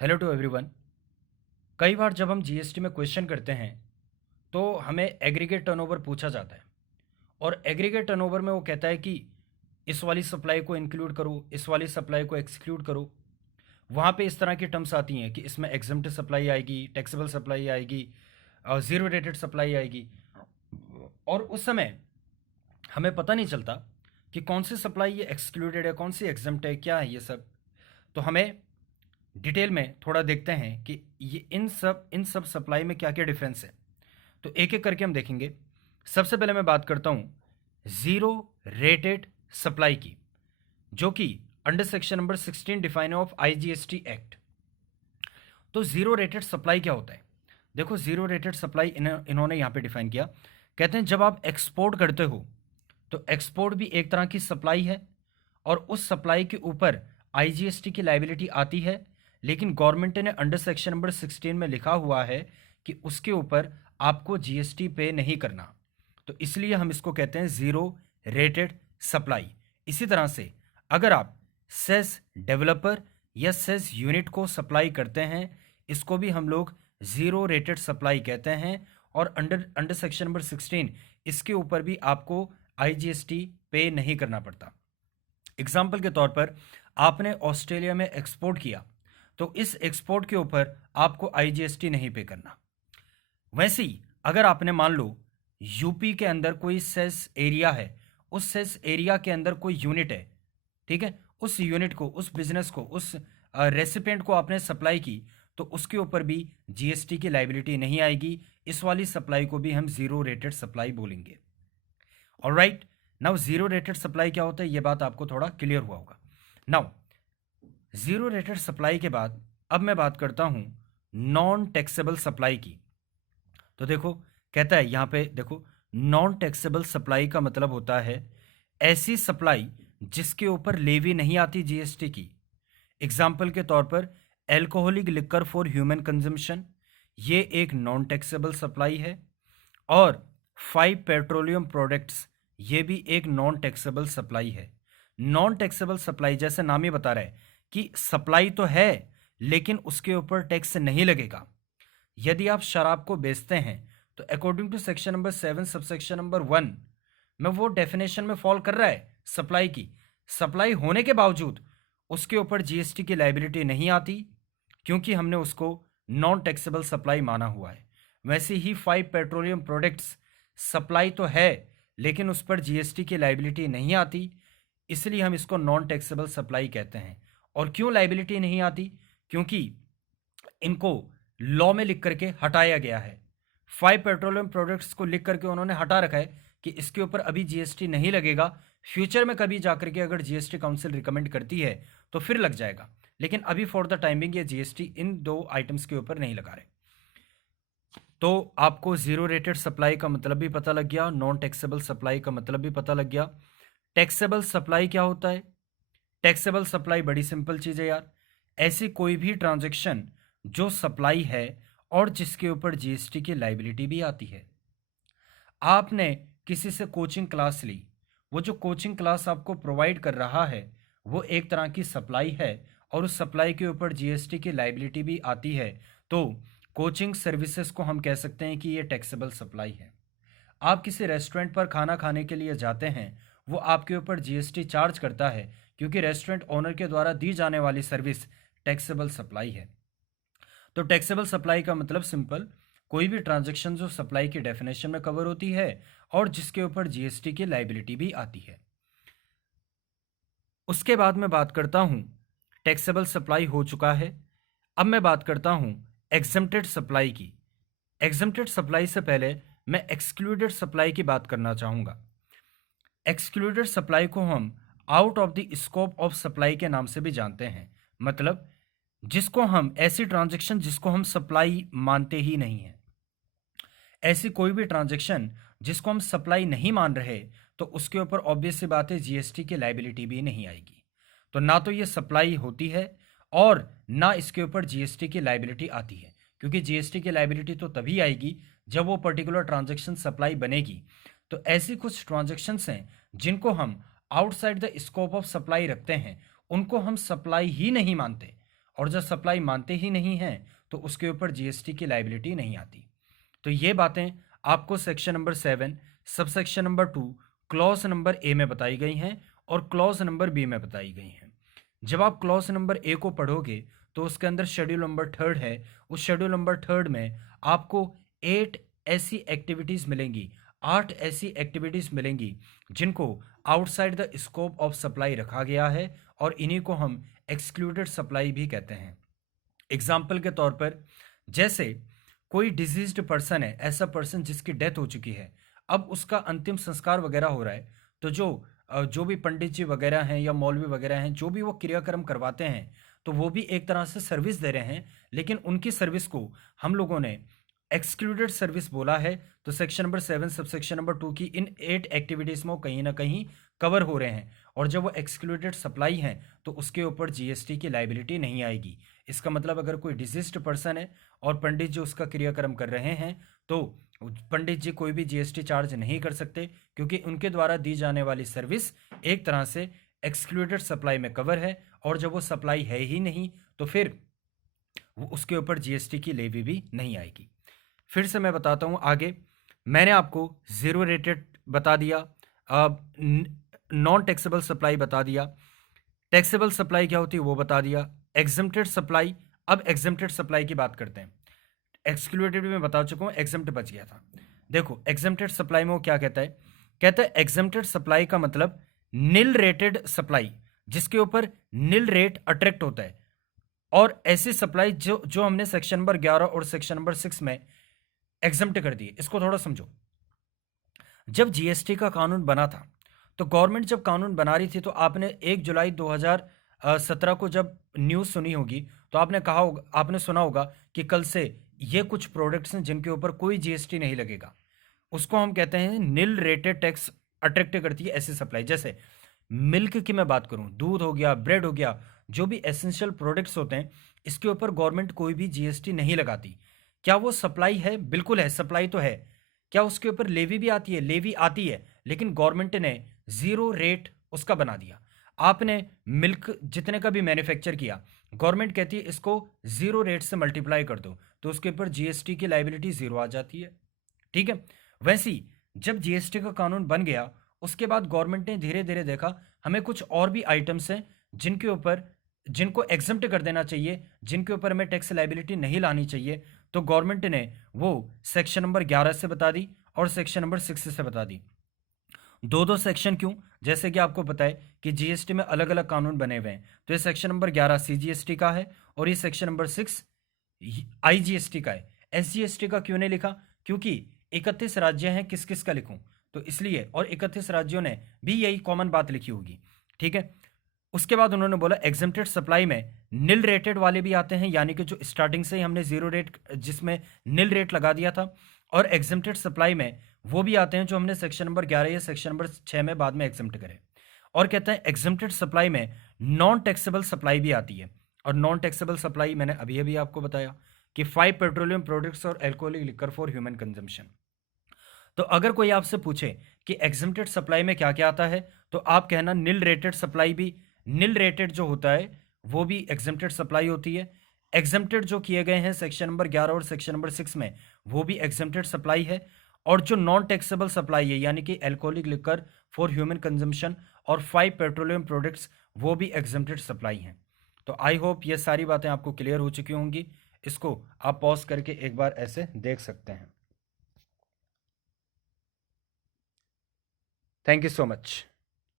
Hello to everyone. कई बार जब हम जीएसटी में क्वेश्चन करते हैं तो हमें एग्रीगेट टर्नओवर पूछा जाता है और एग्रीगेट टर्नओवर में वो कहता है कि इस वाली सप्लाई को इंक्लूड करो, इस वाली सप्लाई को एक्सक्लूड करो। वहाँ पे इस तरह की टर्म्स आती हैं कि इसमें एग्जम्प्ट सप्लाई आएगी, टैक्सेबल सप्लाई आएगी, ज़ीरो रेटेड सप्लाई आएगी। और उस समय हमें पता नहीं चलता कि कौन सी सप्लाई ये एक्सक्लूडेड है, कौन सी एग्जम्प्ट है, क्या है ये सब। तो हमें डिटेल में थोड़ा देखते हैं कि ये इन सब सप्लाई में क्या क्या डिफरेंस है। तो एक एक करके हम देखेंगे। सबसे पहले मैं बात करता हूँ ज़ीरो रेटेड सप्लाई की, जो कि under section number 16 define of IGST act. तो ज़ीरो रेटेड सप्लाई क्या होता है? देखो, ज़ीरो रेटेड सप्लाई इन्होंने यहाँ पे डिफाइन किया। कहते हैं जब आप एक्सपोर्ट करते हो तो एक्सपोर्ट भी एक तरह की सप्लाई है और उस सप्लाई के ऊपर आईजीएसटी की लाइबिलिटी आती है, लेकिन गवर्नमेंट ने अंडर सेक्शन नंबर 16 में लिखा हुआ है कि उसके ऊपर आपको जीएसटी पे नहीं करना। तो इसलिए हम इसको कहते हैं ज़ीरो रेटेड सप्लाई। इसी तरह से अगर आप सेस डेवलपर या सेस यूनिट को सप्लाई करते हैं, इसको भी हम लोग ज़ीरो रेटेड सप्लाई कहते हैं। और अंडर अंडर सेक्शन नंबर 16 इसके ऊपर भी आपको आईजीएसटी पे नहीं करना पड़ता। एग्जाम्पल के तौर पर आपने ऑस्ट्रेलिया में एक्सपोर्ट किया तो इस एक्सपोर्ट के ऊपर आपको आईजीएसटी नहीं पे करना। वैसे ही अगर आपने मान लो यूपी के अंदर कोई सेस एरिया है, उस सेस एरिया के अंदर कोई यूनिट है, ठीक है, उस यूनिट को, उस बिजनेस को, उस रेसिपेंट को आपने सप्लाई की, तो उसके ऊपर भी जीएसटी की लाइबिलिटी नहीं आएगी। इस वाली सप्लाई को भी हम जीरो रेटेड सप्लाई बोलेंगे। Alright, now zero rated supply क्या होता है, ये बात आपको थोड़ा क्लियर हुआ होगा। नाउ जीरो रेटेड सप्लाई के बाद अब मैं बात करता हूं नॉन टैक्सेबल सप्लाई की। तो देखो, कहता है यहां पे देखो, नॉन टैक्सेबल सप्लाई का मतलब होता है ऐसी सप्लाई जिसके ऊपर लेवी नहीं आती जीएसटी की। एग्जाम्पल के तौर पर alcoholic liquor for human consumption, ये एक नॉन टैक्सेबल सप्लाई है। और 5 पेट्रोलियम प्रोडक्ट्स, ये भी एक नॉन टैक्सेबल सप्लाई है। नॉन टैक्सेबल सप्लाई जैसे नाम ही बता रहा है कि सप्लाई तो है लेकिन उसके ऊपर टैक्स नहीं लगेगा। यदि आप शराब को बेचते हैं तो according to section number 7 subsection number 1 में वो डेफिनेशन में फॉल कर रहा है सप्लाई की। सप्लाई होने के बावजूद उसके ऊपर जीएसटी की लाइबिलिटी नहीं आती क्योंकि हमने उसको नॉन टैक्सेबल सप्लाई माना हुआ है। वैसे ही 5 पेट्रोलियम प्रोडक्ट्स सप्लाई तो है लेकिन उस पर जीएसटी की लाइबिलिटी नहीं आती, इसलिए हम इसको नॉन टैक्सेबल सप्लाई कहते हैं। और क्यों लाइबिलिटी नहीं आती? क्योंकि इनको लॉ में लिख करके हटाया गया है। 5 पेट्रोलियम प्रोडक्ट्स को लिख करके उन्होंने हटा रखा है कि इसके ऊपर अभी जीएसटी नहीं लगेगा। फ्यूचर में कभी जाकर के अगर जीएसटी काउंसिल रिकमेंड करती है तो फिर लग जाएगा, लेकिन अभी फॉर द टाइमिंग ये जीएसटी इन दो आइटम्स के ऊपर नहीं लगा रहे। तो आपको जीरो रेटेड सप्लाई का मतलब भी पता लग गया, नॉन टैक्सेबल सप्लाई का मतलब भी पता लग गया। टैक्सेबल सप्लाई क्या होता है? टैक्सेबल सप्लाई बड़ी सिंपल चीज़ है यार। ऐसी कोई भी ट्रांजैक्शन जो सप्लाई है और जिसके ऊपर जीएसटी की लाइबिलिटी भी आती है। आपने किसी से कोचिंग क्लास ली, वो जो कोचिंग क्लास आपको प्रोवाइड कर रहा है वो एक तरह की सप्लाई है और उस सप्लाई के ऊपर जीएसटी की लाइबिलिटी भी आती है। तो कोचिंग सर्विसेज को हम कह सकते हैं कि ये टैक्सेबल सप्लाई है। आप किसी रेस्टोरेंट पर खाना खाने के लिए जाते हैं, वो आपके ऊपर जीएसटी चार्ज करता है क्योंकि रेस्टोरेंट ओनर के द्वारा दी जाने वाली सर्विस टैक्सेबल सप्लाई है। तो टैक्सेबल सप्लाई का मतलब सिंपल, कोई भी ट्रांजैक्शन जो सप्लाई की डेफिनेशन में कवर होती है और जिसके ऊपर जीएसटी की लाइबिलिटी भी आती है। उसके बाद मैं बात करता हूँ, टैक्सेबल सप्लाई हो चुका है। अब मैं बात करता हूँ एग्जम्प्टेड सप्लाई की। एग्जम्प्टेड सप्लाई से पहले मैं एक्सक्लूडेड सप्लाई की बात करना चाहूँगा। एक्सक्लूडेड सप्लाई को हम out of the scope of supply के नाम से भी जानते हैं। मतलब जिसको हम, ऐसी ट्रांजैक्शन जिसको हम सप्लाई मानते ही नहीं है। ऐसी कोई भी ट्रांजैक्शन जिसको हम सप्लाई नहीं मान रहे तो उसके ऊपर ऑब्वियस सी बात है जीएसटी की लाइबिलिटी भी नहीं आएगी। तो ना तो ये सप्लाई होती है और ना इसके ऊपर जीएसटी की लाइबिलिटी आती है, क्योंकि जीएसटी की लाइबिलिटी तो तभी आएगी जब वो पर्टिकुलर ट्रांजैक्शन सप्लाई बनेगी। तो ऐसी कुछ ट्रांजैक्शंस हैं जिनको हम outside the scope of supply रखते हैं, उनको हम सप्लाई ही नहीं मानते और जब सप्लाई मानते ही नहीं हैं तो उसके ऊपर जीएसटी की लाइबिलिटी नहीं आती। तो ये बातें आपको section number 7 subsection number 2 clause number A में बताई गई हैं और क्लॉज नंबर बी में बताई गई हैं। जब आप क्लॉज नंबर ए को पढ़ोगे तो उसके अंदर शेड्यूल नंबर 3 है। उस शेड्यूल नंबर 3 में आपको 8 ऐसी एक्टिविटीज़ मिलेंगी, 8 ऐसी एक्टिविटीज़ मिलेंगी जिनको outside the scope of supply रखा गया है और इन्हीं को हम एक्सक्लूडेड सप्लाई भी कहते हैं। एग्जाम्पल के तौर पर, जैसे कोई डिजीज्ड पर्सन है, ऐसा पर्सन जिसकी डेथ हो चुकी है, अब उसका अंतिम संस्कार वगैरह हो रहा है, तो जो भी पंडित जी वगैरह हैं या मौलवी वगैरह हैं, जो भी वो क्रियाक्रम करवाते हैं, तो वो भी एक तरह से सर्विस दे रहे हैं, लेकिन उनकी सर्विस को हम लोगों ने एक्सक्लूडेड सर्विस बोला है। तो सेक्शन नंबर 7 सबसेक्शन नंबर 2 की इन 8 एक्टिविटीज़ में वो कहीं ना कहीं कवर हो रहे हैं, और जब वो एक्सक्लूडेड सप्लाई हैं तो उसके ऊपर जीएसटी की लाइबिलिटी नहीं आएगी। इसका मतलब अगर कोई डिजीज्ड पर्सन है और पंडित जी उसका क्रियाक्रम कर रहे हैं, तो पंडित जी कोई भी जीएसटी चार्ज नहीं कर सकते, क्योंकि उनके द्वारा दी जाने वाली सर्विस एक तरह से एक्सक्लूडेड सप्लाई में कवर है, और जब वो सप्लाई है ही नहीं तो फिर उसके ऊपर जीएसटी की लेवी भी नहीं आएगी। फिर से मैं बताता हूँ आगे। मैंने आपको ज़ीरो रेटेड बता दिया, अब नॉन टैक्सेबल सप्लाई बता दिया, टैक्सेबल सप्लाई क्या होती है वो बता दिया, एग्जम्प्टेड सप्लाई। अब एग्जम्प्टेड सप्लाई की बात करते हैं। एक्सक्लूडेड भी मैं बता चुका हूँ, एग्जम्प्ट बच गया था। देखो एग्जम्प्टेड सप्लाई में वो क्या कहता है, कहता है एग्जम्प्टेड सप्लाई का मतलब निल रेटेड सप्लाई, जिसके ऊपर निल रेट अट्रैक्ट होता है, और ऐसी सप्लाई जो जो हमने सेक्शन नंबर 11 और सेक्शन नंबर 6 में एग्जम्प्ट कर दी। इसको थोड़ा समझो। जब जीएसटी का कानून बना था, तो गवर्नमेंट जब कानून बना रही थी, तो आपने 1 जुलाई 2017 को जब न्यूज़ सुनी होगी, तो आपने कहा होगा, आपने सुना होगा कि कल से ये कुछ प्रोडक्ट्स हैं जिनके ऊपर कोई जीएसटी नहीं लगेगा। उसको हम कहते हैं निल रेटेड टैक्स अट्रैक्ट करती है ऐसी सप्लाई। जैसे मिल्क की मैं बात करूं, दूध हो गया, ब्रेड हो गया, जो भी एसेंशियल प्रोडक्ट्स होते हैं, इसके ऊपर गवर्नमेंट कोई भी जीएसटी नहीं लगाती। क्या वो सप्लाई है? बिल्कुल है, सप्लाई तो है। क्या उसके ऊपर लेवी भी आती है? लेवी आती है, लेकिन गवर्नमेंट ने जीरो रेट उसका बना दिया। आपने मिल्क जितने का भी मैन्युफैक्चर किया, गवर्नमेंट कहती है इसको जीरो रेट से मल्टीप्लाई कर दो, तो उसके ऊपर जीएसटी की लाइबिलिटी जीरो आ जाती है। ठीक है। वैसे ही जब जीएसटी का कानून बन गया, उसके बाद गवर्नमेंट ने धीरे धीरे देखा हमें कुछ और भी आइटम्स हैं जिनके ऊपर जिनको एग्जम्प्ट कर देना चाहिए, जिनके ऊपर हमें टैक्स लाइबिलिटी नहीं लानी चाहिए। तो गवर्नमेंट ने वो सेक्शन नंबर 11 से बता दी और सेक्शन नंबर 6 से बता दी। दो दो सेक्शन क्यों? जैसे कि आपको पता है कि जीएसटी में अलग अलग कानून बने हुए हैं, तो ये सेक्शन नंबर 11 सीजीएसटी का है और ये सेक्शन नंबर 6 आईजीएसटी का है। एसजीएसटी का क्यों नहीं लिखा? क्योंकि 31 राज्य हैं, किस किस का लिखूं, तो इसलिए, और 31 राज्यों ने भी यही कॉमन बात लिखी होगी। ठीक है। उसके बाद उन्होंने बोला एग्जम्प्टेड सप्लाई में निल रेटेड वाले भी आते हैं, यानी कि जो स्टार्टिंग से ही हमने जीरो रेट जिसमें निल रेट लगा दिया था, और एग्जम्प्टेड सप्लाई में वो भी आते हैं जो हमने सेक्शन नंबर 11 या सेक्शन नंबर 6 में बाद में एग्जम्प्ट करे। और कहता है एग्जम्प्टेड सप्लाई में नॉन टैक्सेबल सप्लाई भी आती है, और नॉन टैक्सेबल सप्लाई मैंने अभी अभी आपको बताया कि 5 पेट्रोलियम प्रोडक्ट्स और alcoholic liquor for human consumption. तो अगर कोई आपसे पूछे कि एग्जम्प्टेड सप्लाई में क्या क्या आता है, तो आप कहना निल रेटेड सप्लाई भी, निल रेटेड जो होता है वो भी एग्जम्प्टेड सप्लाई होती है। एग्जम्प्टेड जो किए गए हैं सेक्शन नंबर 11 और सेक्शन नंबर 6 में, वो भी एग्जम्प्टेड सप्लाई है। और जो नॉन टैक्सेबल सप्लाई है, यानी कि alcoholic liquor for human consumption और 5 पेट्रोलियम प्रोडक्ट्स, वो भी एग्जम्प्टेड सप्लाई हैं। तो आई होप ये सारी बातें आपको क्लियर हो चुकी होंगी। इसको आप पॉज करके एक बार ऐसे देख सकते हैं। Thank you so much.